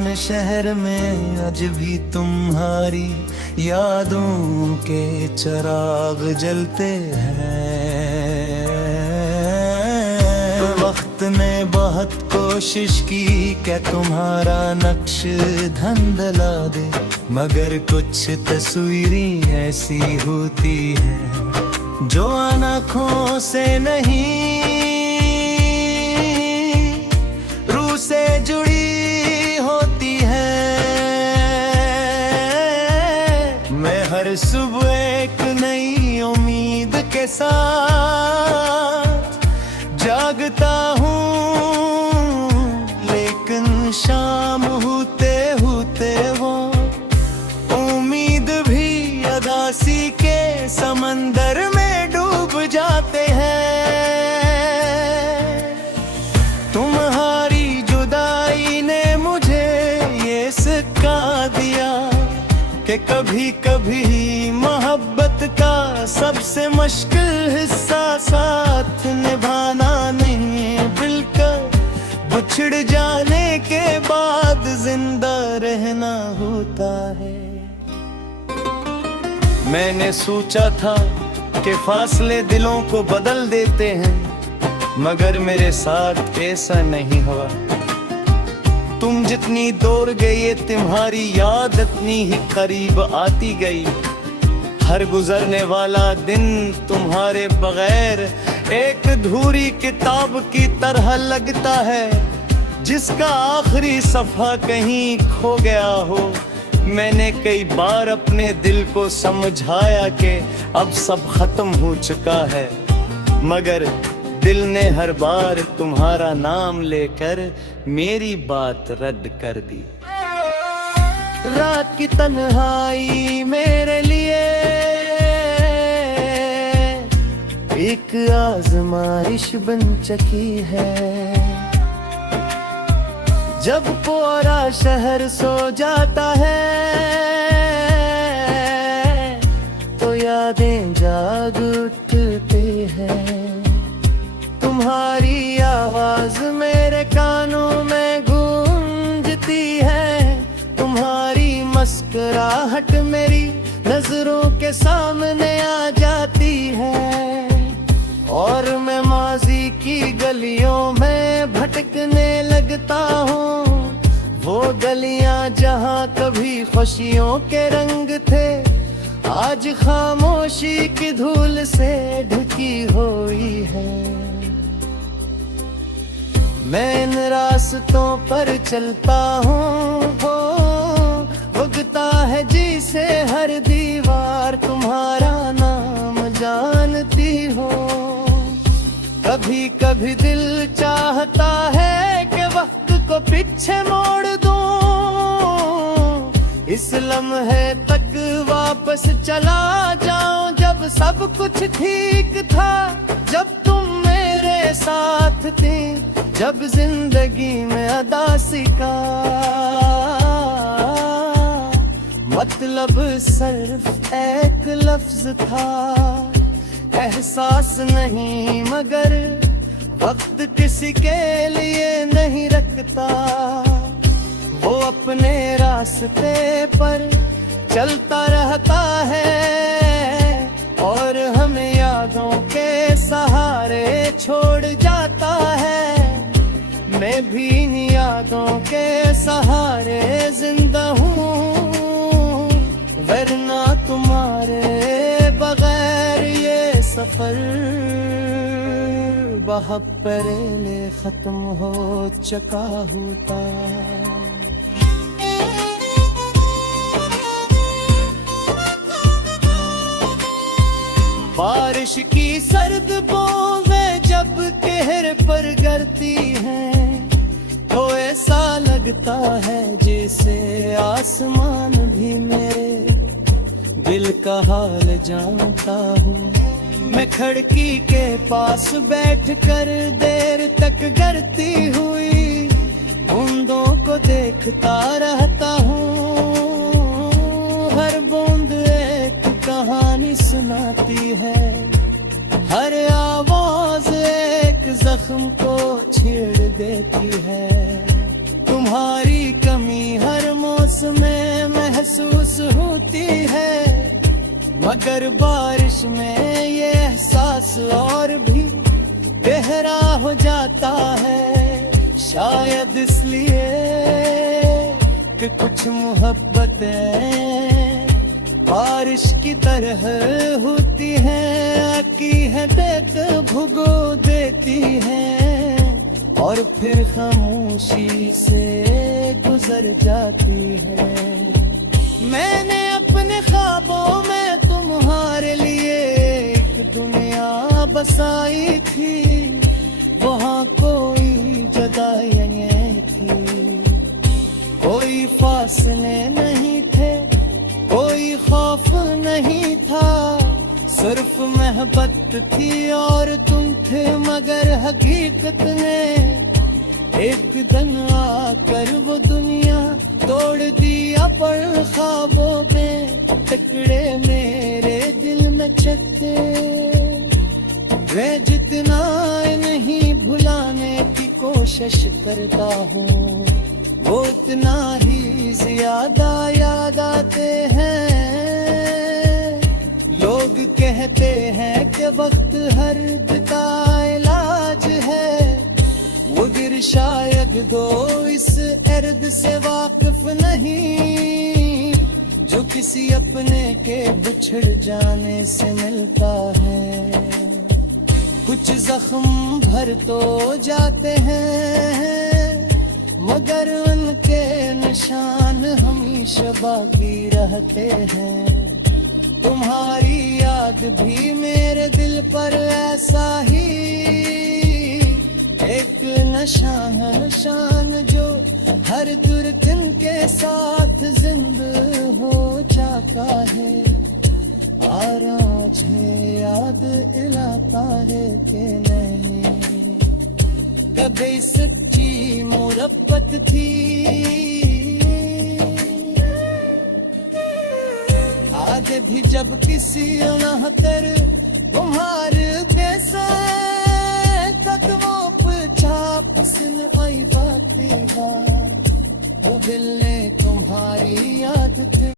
पुराने शहर में आज भी तुम्हारी यादों के चिराग जलते हैं। वक्त ने बहुत कोशिश की क्या तुम्हारा नक्श धंधला दे, मगर कुछ तस्वीरें ऐसी होती हैं जो आँखों से नहीं रूह से जुड़ी होती है। मैं हर सुबह एक नई उम्मीद के साथ जागता हूँ, लेकिन शाम होते होते वो उम्मीद भी अदासी के समंदर में डूब जाते हैं। तुम्हारी जुदाई ने मुझे ये सिखा दिया कि कभी कभी मोहब्बत का सबसे मुश्किल हिस्सा साथ निभाना नहीं, बिल्कुल बिछड़ जाने के बाद जिंदा रहना होता है। मैंने सोचा था कि फासले दिलों को बदल देते हैं, मगर मेरे साथ ऐसा नहीं हुआ। तुम जितनी दूर गई तुम्हारी याद इतनी ही करीब आती गई। हर गुजरने वाला दिन तुम्हारे बगैर एक अधूरी किताब की तरह लगता है, जिसका आखिरी सफ़ा कहीं खो गया हो। मैंने कई बार अपने दिल को समझाया कि अब सब खत्म हो चुका है, मगर दिल ने हर बार तुम्हारा नाम लेकर मेरी बात रद्द कर दी। रात की तन्हाई मेरे लिए एक आजमाइश बन चुकी है। जब पूरा शहर सो जाता है तो यादें जाग उठती हैं। तुम्हारी आवाज मेरे कानों में गूंजती है, तुम्हारी मुस्कुराहट मेरी नजरों के सामने आ जाती है, और मैं माजी की गलियों में भटकने लगता हूँ। वो गलियां जहाँ कभी खुशियों के रंग थे, आज खामोशी की धूल से ढकी हुई है। मैं इन रास्तों पर चलता हूँ, वो उगता है जी से हर दीवार तुम्हारा नाम जानती हो। कभी कभी दिल चाहता है कि वक्त को पीछे मोड़ दूं, इस लम्हे तक वापस चला जाऊं जब सब कुछ ठीक था, जब तुम मेरे साथ थी, जब जिंदगी में अदासी का मतलब सिर्फ एक लफ्ज था। एहसास नहीं मगर वक्त किसी के लिए नहीं रखता, वो अपने रास्ते पर चलता रहता है और हमें यादों के सहारे छोड़ जाता है। मैं भी इन यादों के सहारे जिंदा हूँ, वरना तुम्हारे बगैर ये सफर बहुत पहले खत्म हो चुका होता। बारिश की सर्द बूंदें जब कहर पर गिरती हैं, तो ऐसा लगता है जैसे आसमान भी मेरे दिल का हाल जानता हूँ। मैं खिड़की के पास बैठकर देर तक गिरती हुई बूंदों को देखता रहता हूँ। हर बूंद एक कहानी सुनाती है, हर आवाज एक जख्म को छेड़ देती है। तुम्हारी कमी मौसमें महसूस होती है, मगर बारिश में ये एहसास और भी गहरा हो जाता है। शायद इसलिए कि कुछ मोहब्बतें बारिश की तरह होती हैं, की है देख भुगो देती हैं और फिर खामोशी से गुजर जाती है। मैंने अपने ख्वाबों में तुम्हारे लिए एक दुनिया बसाई थी, वहाँ कोई जुदाइयाँ थी, कोई फासले नहीं थे, कोई खौफ नहीं था, सिर्फ मोहब्बत थी और तुम थे। मगर हकीकत ने एक दिन आकर वो दुनिया तोड़ दिया, पर ख्वाबों में टुकड़े मेरे दिल में चक्के। वे जितना नहीं भुलाने की कोशिश करता हूँ, वो उतना ही ज्यादा याद आते हैं। लोग कहते हैं कि वक्त हर्द का इलाज है, मगर शायद दो इस अर्द से वाकिफ नहीं, जो किसी अपने के बिछड़ जाने से मिलता है। कुछ जख्म भर तो जाते हैं, मगर उनके निशान हमेशा बाकी रहते हैं। तुम्हारी याद भी मेरे दिल पर ऐसा ही एक नशा है, निशान जो हर दुर्दिन के साथ जिंदा हो जाता है। और मुझे याद इलाता है कि नहीं कभी सच्ची मोहब्बत थी। आज भी जब किसी न कर तुम्हारे जैसे कदमों पे छाप सुन आई बातें, वो दिल ने तुम्हारी याद